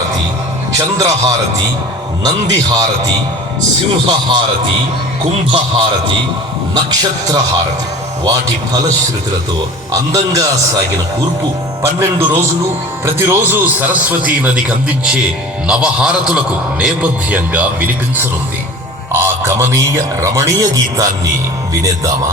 సూర్యహారతి, చంద్రహారతి, నందిహారతి, సింహహారతి, కుంభహారతి, నక్షత్రహారతి. వాటి ఫలశ్రుతులతో అందంగా సాగిన కూర్పు 12 రోజులు ప్రతిరోజు సరస్వతీ నదికి అందించే నవహారతులకు నేపథ్యంగా వినిపించనుంది. ఆ కమనీయ రమణీయ గీతాన్ని వినేద్దామా?